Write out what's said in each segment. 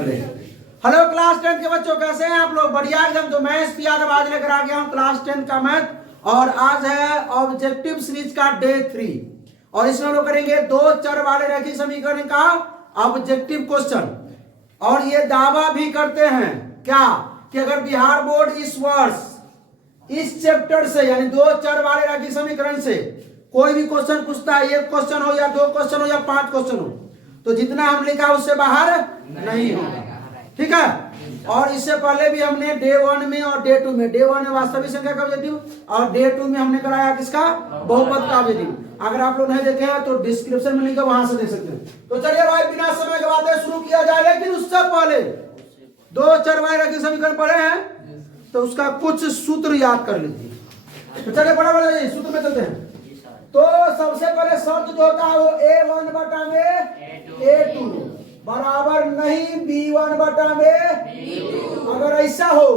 Hello class 10 के बच्चों, कैसे हैं आप लोग? बढ़िया एकदम। तो मैं एसपी यादव आज लेकर आ गया हूं क्लास 10 का मैथ, और आज है ऑब्जेक्टिव सीरीज का डे 3। और इसमें हम लोग करेंगे दो चर वाले रैखिक समीकरण का ऑब्जेक्टिव क्वेश्चन। और ये दावा भी करते हैं क्या कि अगर बिहार बोर्ड इस वर्ष इस चैप्टर से यानी दो चर वाले रैखिक समीकरण से कोई भी क्वेश्चन पूछता है, एक क्वेश्चन हो या दो क्वेश्चन हो या 5 क्वेश्चन हो, तो जितना हम लिखा उससे बाहर नहीं होगा। ठीक है। और इससे पहले भी हमने डे 1 में और डे 2 में, डे 1 में वास्तविक संख्या का ऑब्जेक्टिव और डे 2 में हमने कराया किसका? बहुपद का ऑब्जेक्टिव। अगर आप लोग नहीं देखे हैं तो डिस्क्रिप्शन में लिंक है, वहां से देख सकते हैं। तो चलिए भाई बिना समय के बातें शुरू किया जाए, लेकिन उससे पहले दो चर वाले रैखिक समीकरण पढ़े हैं तो उसका कुछ सूत्र याद कर लीजिए। तो चलिए बड़ा बड़ा सूत्र में चलते हैं। तो सबसे पहले शर्त जो होता है वो A1 बटा में A2 बराबर नहीं B1 बटा में B2। अगर ऐसा हो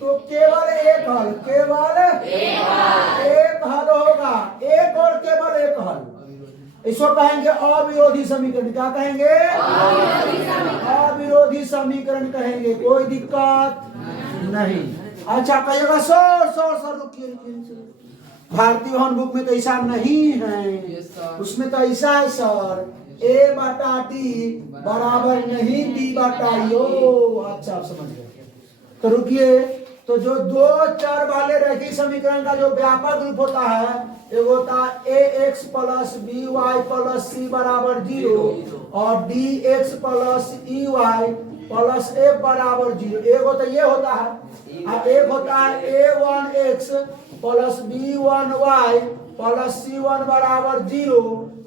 तो केवल एक हल, केवल एक हल होगा, एक और केवल एक हल। इसको कहेंगे अविरोधी समीकरण। क्या कहेंगे? अविरोधी समीकरण कहेंगे। कोई दिक्कत नहीं। अच्छा कहिएगा सर रुकिए, भारतीय भवन बुक में तो ऐसा नहीं है। उसमें तो ऐसा है सर, ए बटा डी बराबर नहीं बी बटा यो। अच्छा आप समझ गए। तो रुकिए, तो जो दो चर वाले रैखिक समीकरण का जो व्यापक रूप होता है, एक होता है A x plus B y plus C बराबर 0 और D x plus E y plus A बराबर 0। एक होता ये होता है, अब एक होता है A1 x plus B1 y plus C1 बराबर 0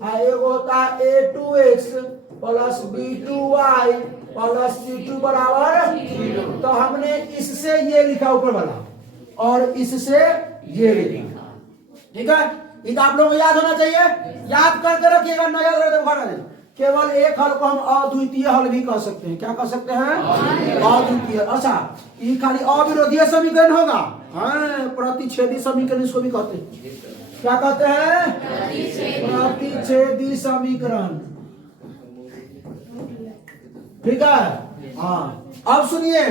और एक होता है A2 x plus B2 y plus C2 बराबर 0। तो हमने इससे ये लिखा ऊपर वाला और इससे ये लिखा। ठीक है, ये आप लोगों को याद होना चाहिए। याद करके रखिएगा, न याद रहे तो भरा नहीं। केवल एक हल को हम अद्वितीय हल भी कह सकते हैं। क्या कह सकते हैं? अद्वितीय। अच्छा, ये खाली अविरोधीय समीकरण होगा। हाँ, प्रतिच्छेदी समीकरण इसको भी कहते हैं। क्या कहते हैं? प्रतिच्छेदी समीकरण। ठीक है। हाँ, अब सुनिए,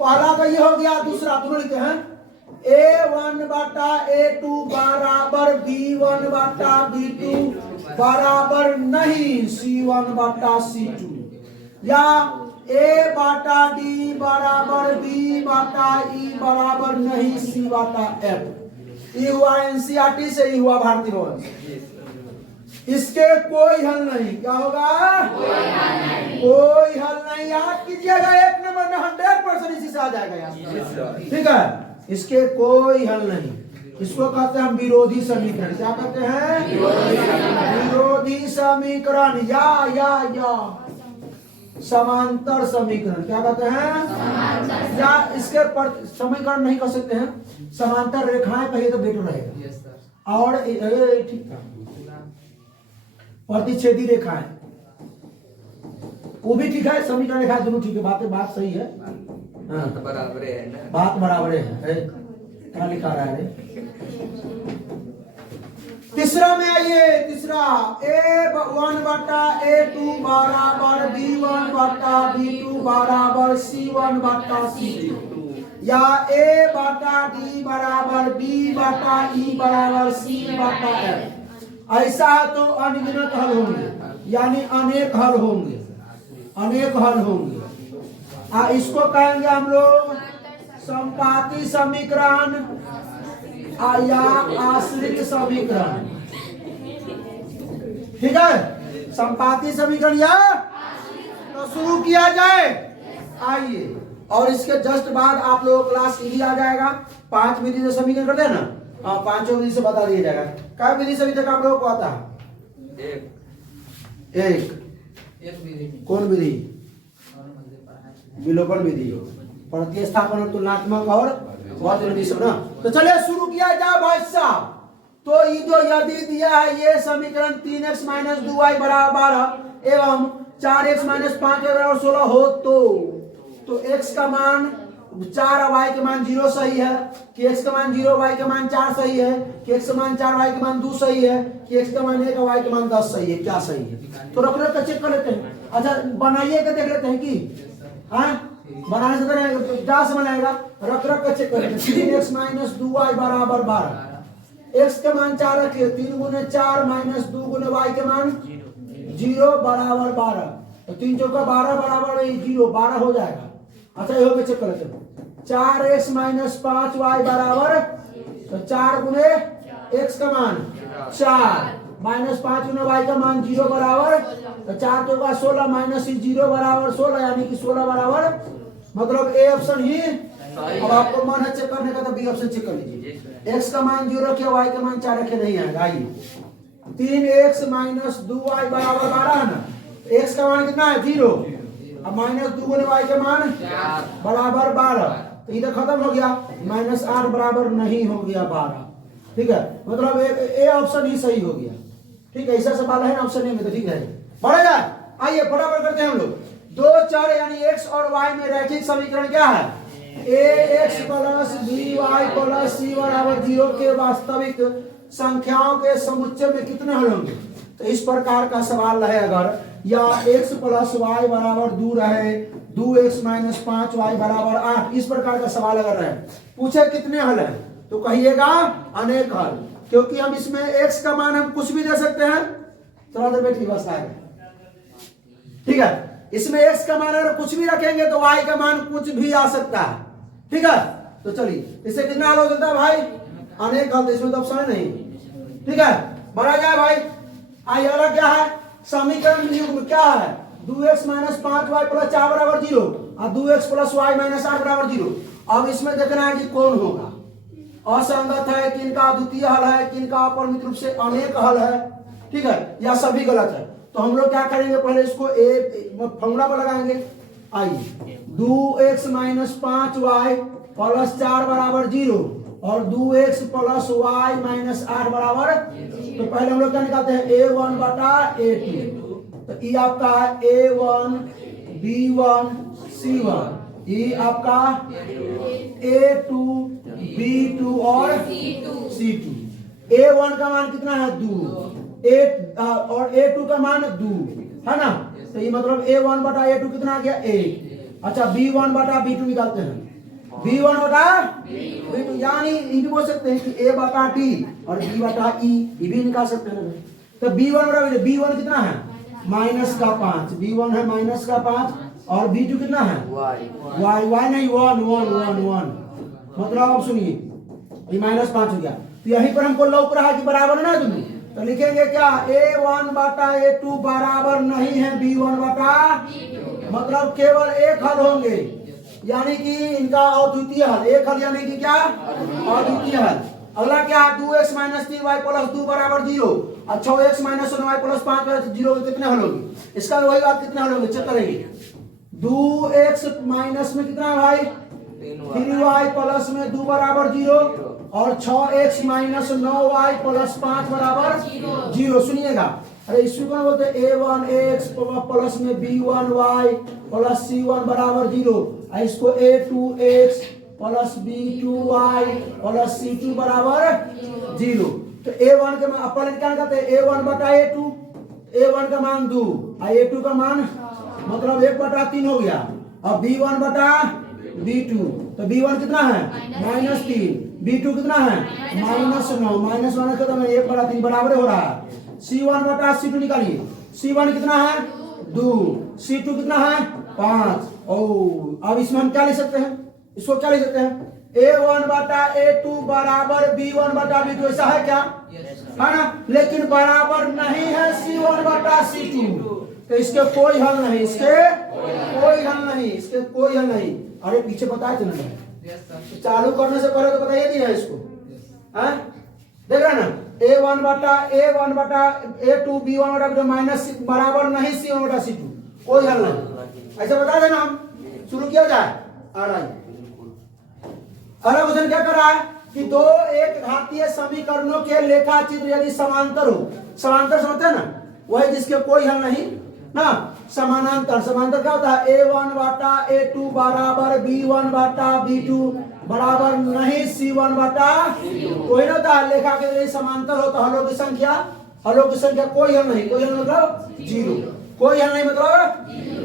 पहला का ये हो गया, दूसरा दोनों लिखते हैं A1 बटा A2 बराबर B1 बटा B2 बराबर नहीं C1 बटा C2, या A बटा D बराबर B बटा E बराबर नहीं C बटा F। ये हुआ एनसीईआरटी से, ही हुआ भारतीय भवन। इसके कोई हल नहीं। क्या होगा? कोई हल नहीं। याद कीजिएगा, एक नंबर में 100% इसी से आ जाएगा यार। ठीक है, इसके कोई हल नहीं। इसको कहते हैं हम विरोधी समीकरण। क्या कहते हैं? विरोधी समीकरण या समांतर समीकरण। क्या कहते हैं? या इसके समीकरण नहीं कह सकते हैं, समांतर रेखाएं कहिए तो बेटर रहेगा। और ठीक था, प्रतिच्छेदी रेखाएं वो भी ठीक है, समीकरण रेखा दोनों ठीक है। बात सही है। बराबर है ना, बात बराबर है। क्या लिखा रहा है? तीसरा में आइए, तीसरा A1 बटा A2 बराबर B1 बटा B2 बराबर C1 बटा C2, या A बटा D बराबर B बटा E बराबर C बटा F। ऐसा है तो अनगिनत हल होंगे, यानी अनेक हल होंगे, अनेक हल होंगे। इसको कहेंगे हम लोग संपाती समीकरण या आश्रित समीकरण। ठीक है, संपाती समीकरण या तो शुरू किया जाए। आइए, और इसके जस्ट बाद आप लोगों को क्लास इजी आ जाएगा। 5 विधि से समीकरण करते हैं ना, हाँ, 5 विधि से बता दिया जाएगा। क्या विधि से अभी तक आप लोगों को आता है? एक विधि। कौन विधि? विलोपन विधि, प्रतिस्थापन और तुलनात्मक और विधि सब ना। तो चलिए शुरू किया जाए भाई साहब। तो ये जो यदि दिया है ये समीकरण 3x माइनस 2y बराबर 12 एवं 4x माइनस 5y बराबर 16 हो तो x का मान 4 और y के मान 0 सही है, कि x का मान 0 y के मान 4 सही है, कि x का मान 4 y के मान 2 सही है, कि x का मान 1 और y के मान 10 सही है। क्या सही है? तो रख चेक कर लेते हैं। अच्छा बनाइए के देख लेते हैं कि हाँ बनाने से तो क्या समझ आएगा, रख रख कर चेक करेंगे। 3x माइनस 2y बराबर 12, x के मान 4 रखिए, 3 गुने 4 माइनस 2 गुने y के मान 0 बराबर 12, तो 3 चौका 12 बराबर 0, 12 हो जाएगा। अच्छा ये हो गया, चेक कर लेते हैं। 4x माइनस 5y बराबर, तो 4 गुने x का मान 4 माइनस 5 गुने y का मान 0 बराबर, तो 4 चौका 16 माइनस 0 बराबर 16, यानी कि 16 बराबर, मतलब ए ऑप्शन ही। अब आपको मन है चेक करने का तो बी ऑप्शन चेक कर लीजिए। x का मान 0 रखिए, y का मान 4 रखिए, नहीं आएगा। आइए 3x माइनस 2y बराबर 12 है ना, x का मान कितना है 0, अब माइनस 2 गुने y का मान बराबर 12, तो इधर खत्म हो गया, माइनस 8 बराबर नहीं हो गया 12, ठीक है, मतलब ए ऑप्शन ही सही हो गया। ठीक है, ऐसा सवाल है ना ऑप्शन ए में, तो ठीक है बढ़ा जाए। आइए फटाफट करते हैं हम लोग। दो चर यानी x और y में रैखिक समीकरण क्या है, ax plus by plus c बराबर 0 के वास्तविक संख्याओं के समुच्चय में कितने हल होंगे। तो इस प्रकार का सवाल रहे अगर, या x प्लस y बराबर 2 रहे, 2x माइनस 5y बराबर 8, इस प्रकार का सवाल अगर रहे, पूछे कितने हल है, तो कहिएगा अनेक हल, क्योंकि हम इसमें x का मान हम कुछ भी दे सकते हैं। थोड़ा देर बैठिए बस आएगा, ठीक है, इसमें x का मान अगर कुछ भी रखेंगे तो y का मान कुछ भी आ सकता है। ठीक है, तो चलिए इससे कितना हल हो सकता है भाई, अनेक हल, इसमें तो ऑप्शन नहीं। ठीक है, बढ़ा जाए भाई। आइए अगला क्या है, समीकरण युग्म क्या है, 2x माइनस 5y प्लस 4 बराबर 0 और 2x प्लस y माइनस 8 बराबर 0। अब इसमें देखना है कि कौन होगा, असंगत है, किनका द्वितीय हल है, किनका अपरिमित रूप से अनेक हल है, ठीक है, या सभी गलत है। तो हम लोग क्या करेंगे, पहले इसको फॉर्मूला पर लगाएंगे। आइए 2x माइनस 5y प्लस 4 बराबर 0 और 2x प्लस y माइनस 8 बराबर, तो पहले हम लोग क्या निकालते हैं, a1 बटा a2, तो ये आपका a1 b1 c1, ये आपका a2 b2 और c2। a1 का मान कितना है 2, और a2 का मान 2 है ना, तो ये मतलब a1 बटा a2 कितना आ गया 1। अच्छा b1 बटा b2 निकालते हैं, b1 बटा b2, यानी ये भी बोल सकते हैं कि a बटा t और b बटा e, ये भी निकाल सकते हैं। तो b1 बटा b1 कितना है माइनस का 5, b1 है माइनस का 5, और b2 कितना है y नहीं 1, मतलब अब सुनिए ये माइनस 5 हो गया, तो यहीं पर हमको लौक रहा है कि बराबर ना दोनों, तो लिखेंगे क्या, a1 बटा a2 बराबर नहीं है b1 बटा, मतलब केवल एक हल होंगे, यानी कि इनका अद्वितीय हल, एक हल यानी कि क्या अद्वितीय हल। अगला क्या, 2x माइनस 3y प्लस 2 बराबर 0 और 6x माइनस 1y प्लस 5 0 कितने हल होंगे, इसका वही बात कितने हल होंगे चेक करेंगे। 2x माइनस में कितना है भाई 3y प्लस में 2 बराबर 0 और 6x माइनस 9y प्लस 5 बराबर 0। सुनिएगा, अरे इसको क्या बोलते हैं, a1x प्लस में b1y प्लस c1 बराबर 0, इसको a2x plus b2y plus c2 बराबर 0। तो a1 के मान अपन क्या करते हैं, a1 बटा a2, a1 का मान 2 और a2 का मान मतलब 1 बटा 3 हो गया, और b1 बटा b2, तो b1 कितना है -3, b2 कितना है -9, -1 का तो 1 बटा 3 बराबर हो रहा है। c1 बटा c2 निकालिए, c1 कितना है 2, c2 कितना है 5। अब इसमें हम क्या लिख सकते हैं, इसको क्या लिख सकते हैं, a1 बटा a2 बराबर b1 बटा b2, ऐसा है क्या, है ना, लेकिन बराबर नहीं है c1 बटा c2, तो इसके कोई हल नहीं, इसके कोई हल नहीं, इसके कोई हल नहीं। अरे पीछे बताए थे ना, चालू करने से पहले तो बताइए दिया इसको, हैं देख रहे ना, a1 बटा a2 b1 बटा b2 माइनस बराबर नहीं c1 बटा c2, कोई हल नहीं, ऐसा बता देना। हम शुरू किया जाए। अगला क्वेश्चन क्या कर रहा है कि दो एक घातीय समीकरणों के लेखा चित्र यदि समांतर हो, समांतर समझते हैं ना, वही जिसके कोई हल नहीं ना, समानांतर, समांतर क्या होता है, a1 बटा a2 बराबर b1 बटा b2 बराबर नहीं c1 बटा, कोई ना होता है, लेखा के यदि समांतर हो तो हलों की संख्या कोई हल नहीं, कोई हल मतलब 0, कोई हल नहीं मतलब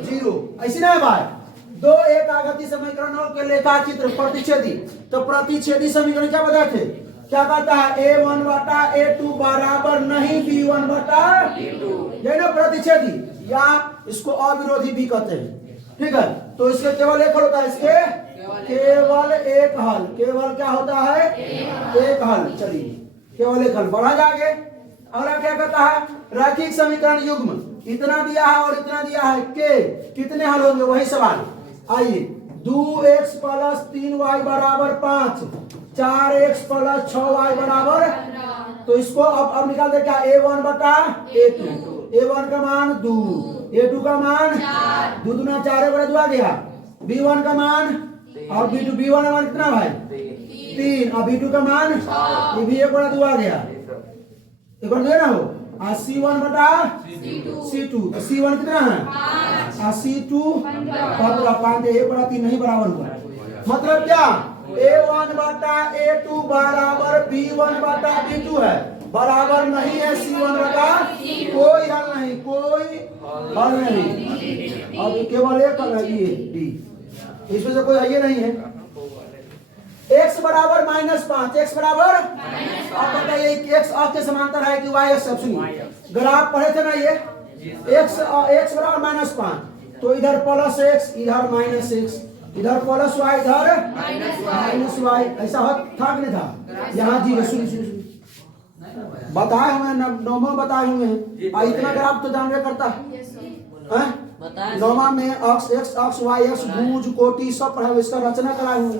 0, ऐसी ना है भाई। दो एक आघाती समीकरणों के लेखाचित्र प्रतिच्छेदी। तो प्रतिच्छेदी समीकरण क्या बताए थे? क्या कहता है? a1 बटा a2 बराबर नहीं b1 बटा ये ना प्रतिच्छेदी, या इसको अविरोधी भी कहते हैं। ठीक है, तो इसके केवल एक हल होता है, इसके केवल एक हल। केवल क्या होता है? एक हल। चलिए केवल एक हल। बढ़ा जाएंगे। अगला क्या कहता है? रैखिक समीकरण युग्म, इतना दिया है और इतना दिया है, के कितने हल होंगे? वही सवाल। आइए, 2x प्लस 3y बराबर 5, 4x प्लस 6y बराबर, तो इसको अब निकाल दे क्या? a1 बटा a2, a1 का मान 2, a2 का मान 2 दूना 4 बड़ा 2 आ गया, b1 का मान और b1 का मान कितना भाई? 3, और b2 का मान ये भी 1 बड़ा 2 आ गया, एक बार दे ना हो। और c1 बटा c2, तो c1 कितना है? और c2 मतलब 5, 1 बड़ा 3 नहीं बराबर हुआ। मतलब क्या? a1 बटा a2 बराबर b1 बटा b2 है, बराबर नहीं है c1 बटा। कोई हल नहीं, कोई हल नहीं। अब केवल एक हल है, ये डी, इसमें से कोई है ये नहीं है। x बराबर -5, x बराबर, आप बताइए x अक्ष के समांतर है कि y अक्ष? सुनिए, ग्राफ पढ़े थे ना ये, x बराबर -5, तो इधर प्लस x, इधर -x, इधर प्लस y, इधर -y, ऐसा था कि नहीं था? यहाँ जीरो। सुनिए बताए हुए, नौमा बताए हुए हैं, इतना ग्राफ तो जानवे करता है। नौमा में अक्ष x अक्ष y अक्ष भुज कोटि सब पढ़ा हुआ, इसका रचना कराए हुए।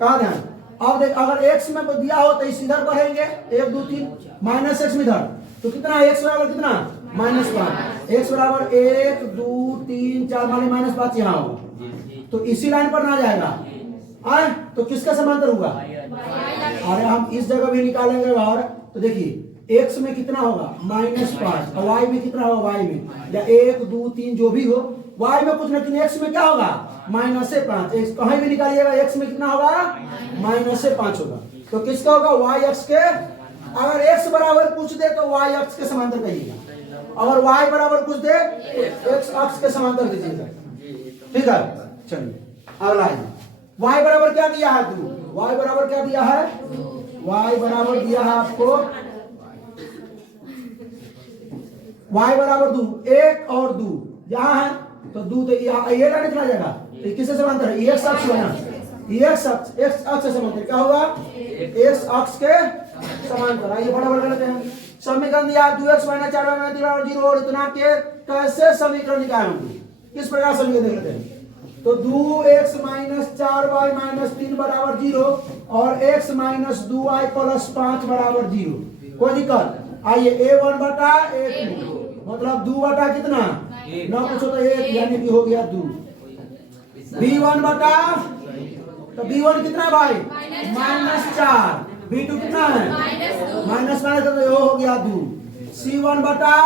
कहा ध्यान। अब देख, अगर x में दिया हो तो इस इधर बढ़ेंगे 1 2 3, -x में इधर, तो कितना है? x बराबर कितना? -5। x बराबर 1 2 3 4 माने -5 यहाँ होगा, तो इसी लाइन पर ना जाएगा। आए तो किसका समांतर हुआ? अरे हम इस जगह भी निकालेंगे बाहर, तो देखिए x में कितना होगा? -5, और y में कितना होगा? y में या 1 2 3 जो भी हो, y में कुछ, लेकिन x में क्या होगा? -5। x कहीं भी निकालिएगा, x में कितना होगा? -5 होगा। तो किसका होगा? y अक्ष के। अगर x बराबर कुछ दे तो y अक्ष के समांतर कहिएगा, अगर y बराबर कुछ दे तो x अक्ष के समांतर दीजिएगा। ठीक है, चलिए अगला है। y बराबर क्या दिया है? 2। y बराबर क्या दिया है? y बराबर दिया है आपको, y बराबर 2, 1 और 2 यहाँ है, तो 2 तो ये लाइन चला जाएगा, तो किससे समांतर है? x अक्ष है ना, x अक्ष से समांतर क्या होगा? x अक्ष के समांतर। आइए बराबर करते हैं। समीकरण दिया 2x - 4y - 3 0, और इतना के कैसे समीकरण निकाले होंगे, किस प्रकार समीकरण देखते हैं। तो 2x - 4y - 3 बराबर 0, और x - 2y + 5 बराबर 0। कोई दिक्कत? आइए a1 बटा a2, मतलब 2 बटा कितना? ना पूछो तो 1, यानी कि हो गया 2। b1 बटा, तो b1 कितना है भाई? -4, b2 कितना है? -, तो ये हो गया 2। c1 बटा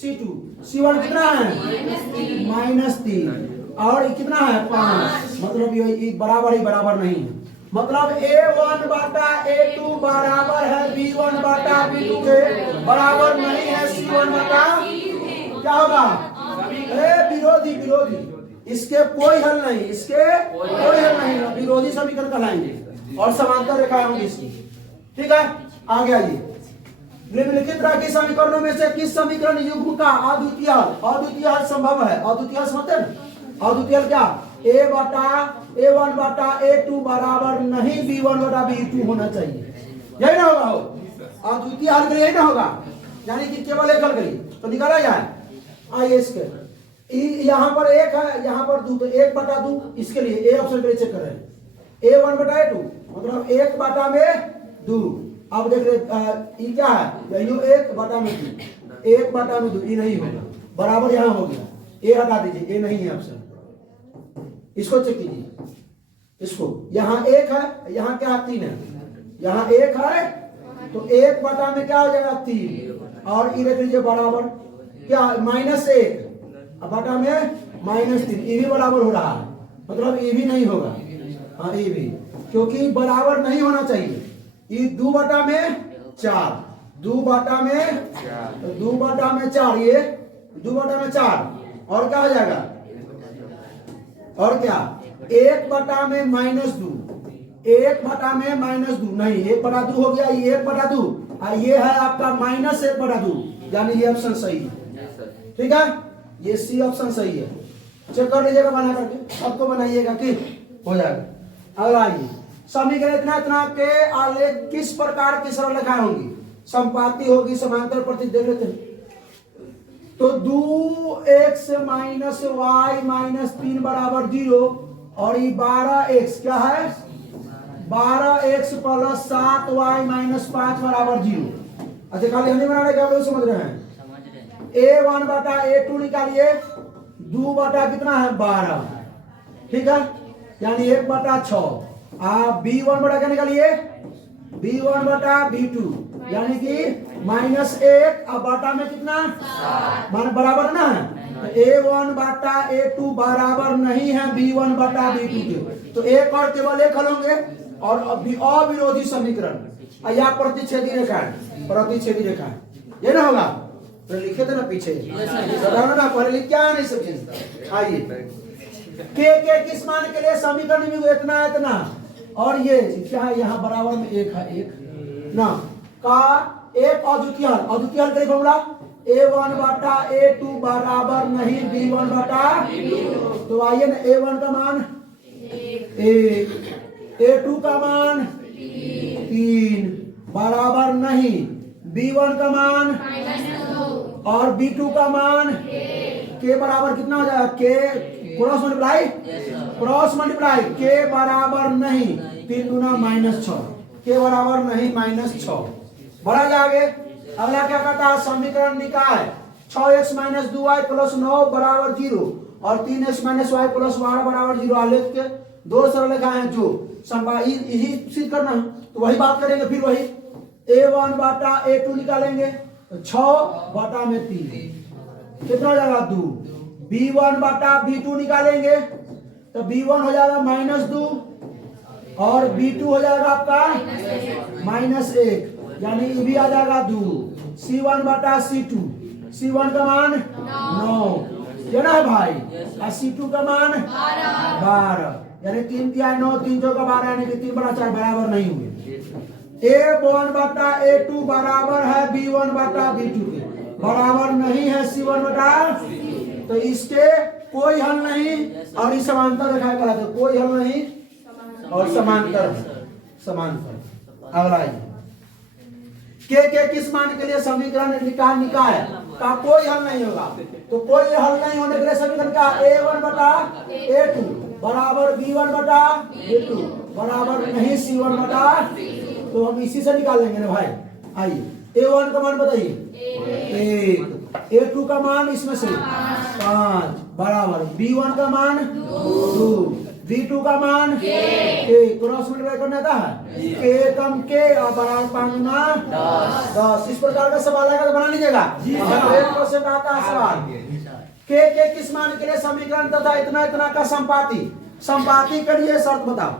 c2, c1 कितना है? -3, और कितना है? 5। मतलब ये बराबर ही बराबर नहीं है। मतलब a1 बटा a2 बराबर है b1 बटा b2 के, बराबर नहीं है c1 बटा। क्या होगा? विरोधी, विरोधी, इसके कोई हल नहीं, इसके कोई हल नहीं, विरोधी समीकरण कहलाएंगे और समांतर रेखाएं होंगी इसकी। ठीक है, आगे आइए। निम्नलिखित रैखिक समीकरणों में से किस समीकरण युग्म का अद्वितीय हल संभव है? अद्वितीय हल समझते हैं? अद्वितीय हल क्या? a1 बटा a2 बराबर नहीं b1 बटा b2 होना चाहिए, यही ना होगा? हो अद्वितीय हल के लिए यही ना होगा, यानी कि केवल एक हल करिए तो निकाला जाए। आइए इसके, यहाँ पर 1 है, यहाँ पर 2, तो 1 बटा 2, इसके लिए ए ऑप्शन के लिए चेक कर रहे हैं। a1 बटा a2 मतलब 1 बटा में 2। अब देख रहे ये क्या है? यो 1 बटा में 2, 1 बटा में 2, ये नहीं होगा, बराबर यहाँ हो गया, ए हटा दीजिए, ये नहीं है ऑप्शन। इसको चेक कीजिए, इसको यहाँ 1 है, यहाँ क्या 3 है, यहाँ 1 है, तो 1 बटा में क्या हो जाएगा? 3, और ये देख लीजिए बराबर क्या? -1 बटा में -3, ये भी बराबर हो रहा है, मतलब ये भी नहीं होगा। हाँ ये भी, क्योंकि बराबर नहीं होना चाहिए। ये 2 बटा में 4, 2 बटा में 4, ये 2 बटा में 4, और क्या हो जाएगा? और क्या 1 में -2, 1 में नहीं 1/2 हो गया, ये 1/2 और ये है आपका -1/2, यानी ये ऑप्शन सही है। Yes, sir. ठीक है, ये सी ऑप्शन सही है। चेक कर लीजिएगा बना करके, सबको बनाइएगा कि हो जाएगा। अगला आइए, समीकरण इतना के आलेख किस प्रकार की सरल रेखाएं होंगी? संपाती होगी, समांतर प्रति देख लेते हैं। तो 2x - y - 3 = 0 और ये 12x क्या है 12x + 7y - 5 = 0। अच्छा खाली हमने बना रहे क्या लोग समझ रहे हैं? A1 बटा A2 निकालिए, 2 बटा कितना है 12, ठीक है, यानी 1/6। आप B1 बटा क्या निकालिए, B1 बटा B2 यानी कि -1 और बटा में कितना मान बराबर ना है, तो A1 बटा A2 बराबर नहीं है B1 बटा B2 के, तो एक और केवल एक हल होंगे और अविरोधी समीकरण या प्रतिच्छेदी रेखा, प्रतिच्छेदी रेखा ये ना होगा, तो लिखे थे ना पीछे ना, पहले लिख क्या नहीं सब चीज। आइए के किस मान के लिए समीकरण में इतना इतना और ये क्या है यहाँ बराबर में एक है, एक ना का एक अद्वितीय हल करिए फॉर्मूला A1 बटा A2 बराबर नहीं B1 बटा, तो आइए ना A1 का मान 1, A2 का मान 3 बराबर नहीं B1 का मान और B2 का मान के बराबर कितना हो जाएगा, के क्रॉस मल्टीप्लाई के बराबर नहीं 3 गुना -6, के बराबर नहीं -6 बढ़ा जाएगा। अगला क्या कहता है, समीकरण निकाय 6x - 2y + 9 = 0 और 3x - y + 12 = 0 आलेख के दो सरल रेखाएं हैं जो यही सिद्ध करना है, तो वही बात करेंगे। फिर वही A1 बटा A2 निकालेंगे, तो 6 बटा में 3 कितना हो जाएगा 2, B1 बटा B2 निकालेंगे तो B1 हो जाएगा -2 और B2 हो जाएगा आपका -1 यानी ये भी आ जाएगा 2, C1 बटा C2, C1 का मान 9 ये ना है भाई, और C2 का मान 12 यानी 3 × 9 3 × 12 यानी कि 3 बटा 4 बराबर नहीं हुए। A1 बटा A2 बराबर है B1 बटा B2 के, बराबर नहीं है C1 बटा, तो इसके कोई हल नहीं और इस समांतर रेखा कहलाते, कोई हल नहीं और समांतर। अगला के किस मान के लिए समीकरण निकाय का कोई हल नहीं होगा, तो कोई हल नहीं होने के लिए समीकरण का A1 बटा A2 बराबर B1 बटा B2 बराबर नहीं C1 बटा, तो हम इसी से निकालेंगे ना भाई। आइए A1 का मान बताइए 1, A2 का मान इसमें से 5 बराबर B1 का मान 2, B2 का मान के, क्रॉस मल्टीप्लाई करना था के कम के और बराबर 5 गुना 10। इस प्रकार का सवाल आएगा तो बना लीजिएगा, 100% आता है सवाल। के किस मान के लिए समीकरण तथा इतना का संपाती के लिए शर्त बताओ,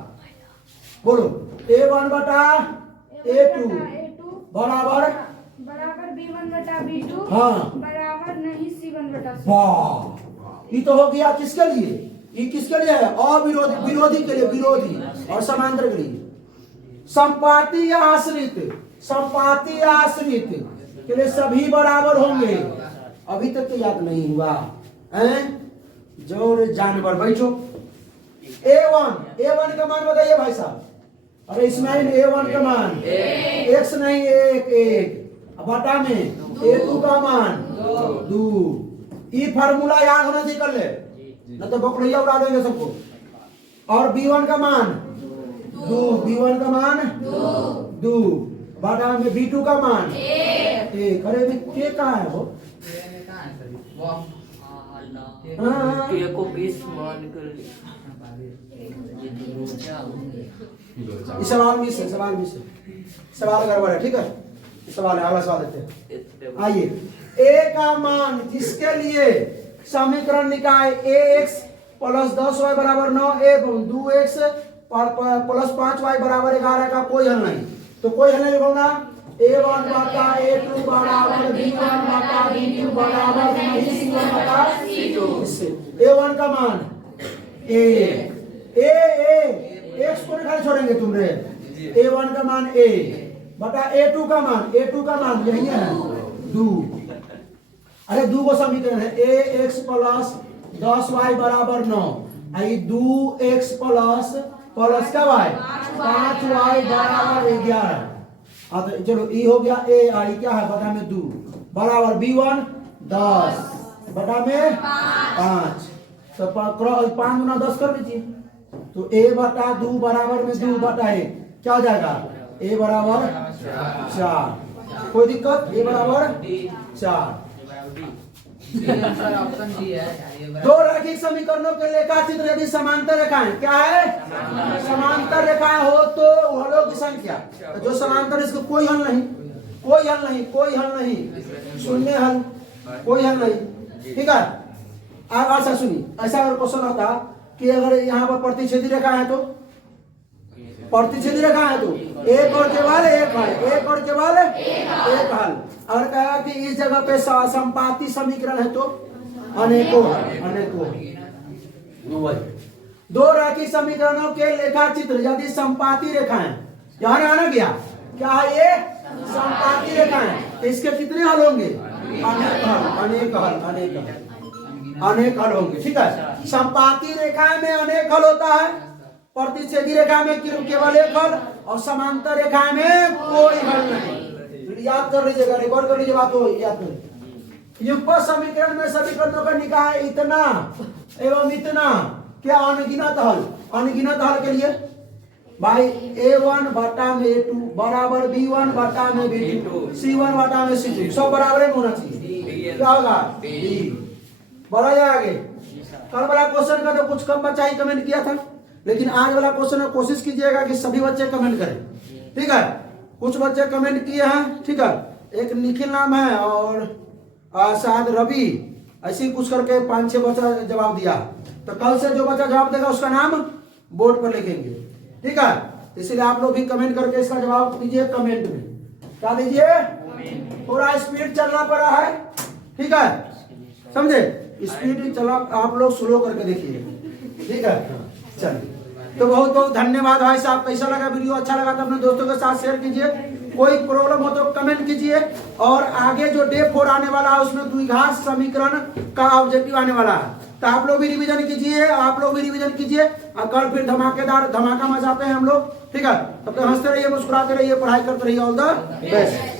बोलो। A1 बटा A2 बराबर B1 बटा B2 हाँ बराबर नहीं C1 बटा C2। वाह, ये तो हो गया किसके लिए, ये किसके लिए है, अविरोधी विरोधी के लिए, विरोधी और समांतर के लिए। संपाती या आश्रित के लिए सभी बराबर होंगे। अभी तक तो याद नहीं हुआ हैं, जोर जानवर बैठो। A1 का मान बताइए भाई साहब, अरे इसमें A1 का मान x नहीं 1 बटा में A2 का मान 2। ये फार्मूला याद होना चाहिए कर ले, न तो बकड़िया उड़ा देंगे सबको। और B1 का मान 2, B1 का मान 2 बटा में B2 का मान 1। अरे भी के कहाँ है वो, के को 20 मान कर सवाल मिस है, सवाल गड़बड़ है, ठीक है, सवाल है, अगला सवाल देते हैं। आइए A का मान जिसके लिए समीकरण निकाय ax + 10y बराबर 9 एवं 2x + 5y बराबर 11 का कोई हल नहीं, तो कोई हल नहीं होगा। A1 बटा A2 बराबर B1 बटा B2 बराबर नहीं C1 बटा C2। A1 का मान एक्स को खाली छोड़ेंगे तुमरे A1 का मान A बटा A2 का मान यही है 2। अरे 2 को समीकरण है ax प्लस 10y बराबर 9 आई 2x प्लस का y 5y बराबर 11। तो चलो ये हो गया a और ये क्या है बटा में 2 बराबर b1 10 बटा में 5। तो 5 गुना 10 कर लीजिए तो a बटा 2 बराबर में 2 बटा 1 क्या हो जाएगा a बराबर 4। कोई दिक्कत a बराबर 4। दो रैखिक समीकरणों के रेखाचित्र यदि समांतर रेखाएं क्या है समांतर रेखाएं हो तो हलों की संख्या जो समांतर इसको कोई हल नहीं शून्य हल कोई हल नहीं। ठीक है ऐसा सुनिए ऐसा अगर क्वेश्चन होता कि अगर यहाँ पर प्रतिच्छेदी रेखा है तो एक और केवल एक हल। अगर कहा कि इस जगह पे संपाती समीकरण है तो अनेकों। दो रैखिक समीकरणों के लेखाचित्र यदि संपाती रेखाएं यहाँ आना गया क्या है ये संपाती रेखाएं तो इसके कितने हल होंगे अनेक हल होंगे। ठीक है संपाती रेखाएं में अनेक हल होता है प्रतिच्छेदी रेखा में केवल एक हल और समांतर रेखा में कोई हल नहीं। याद कर लीजिएगा रिकॉर्ड कर लीजिए बात को याद करें। युगपत समीकरण में समीकरणों का निकाय इतना एवं इतना क्या अनगिनत हल के लिए भाई a1 बटा में a2 बराबर b1 बटा में b2 c1 बटा में c2 सब बराबर होना चाहिए। क्या होगा b बढ़ा जाएगा। कल वाला क्वेश्चन का तो कुछ कम बच्चा ही कमेंट किया था लेकिन आज वाला क्वेश्चन में कोशिश कीजिएगा कि सभी बच्चे कमेंट करें। ठीक है कुछ बच्चे कमेंट किए हैं। ठीक है एक निखिल नाम है और शायद रवि ऐसे ही कुछ करके 5-6 बच्चा जवाब दिया। तो कल से जो बच्चा जवाब देगा उसका नाम बोर्ड पर लिखेंगे। ठीक है इसलिए आप लोग भी कमेंट करके इसका जवाब दीजिए कमेंट में क्या दीजिए थोड़ा स्पीड चलना पड़ा है। ठीक है समझे स्पीड चला आप लोग स्लो करके देखिए। ठीक है चलिए तो बहुत बहुत धन्यवाद भाई साहब। कैसा लगा वीडियो अच्छा लगा तो अपने दोस्तों के साथ शेयर कीजिए। कोई प्रॉब्लम हो तो कमेंट कीजिए और आगे जो डे 4 आने वाला है उसमें द्विघात समीकरण का ऑब्जेक्टिव आने वाला है तो आप लोग भी रिवीजन कीजिए और कल फिर धमाका मचाते हैं हम लोग। ठीक है तब तक हंसते रहिए मुस्कुराते रहिए पढ़ाई करते रहिए। All the best.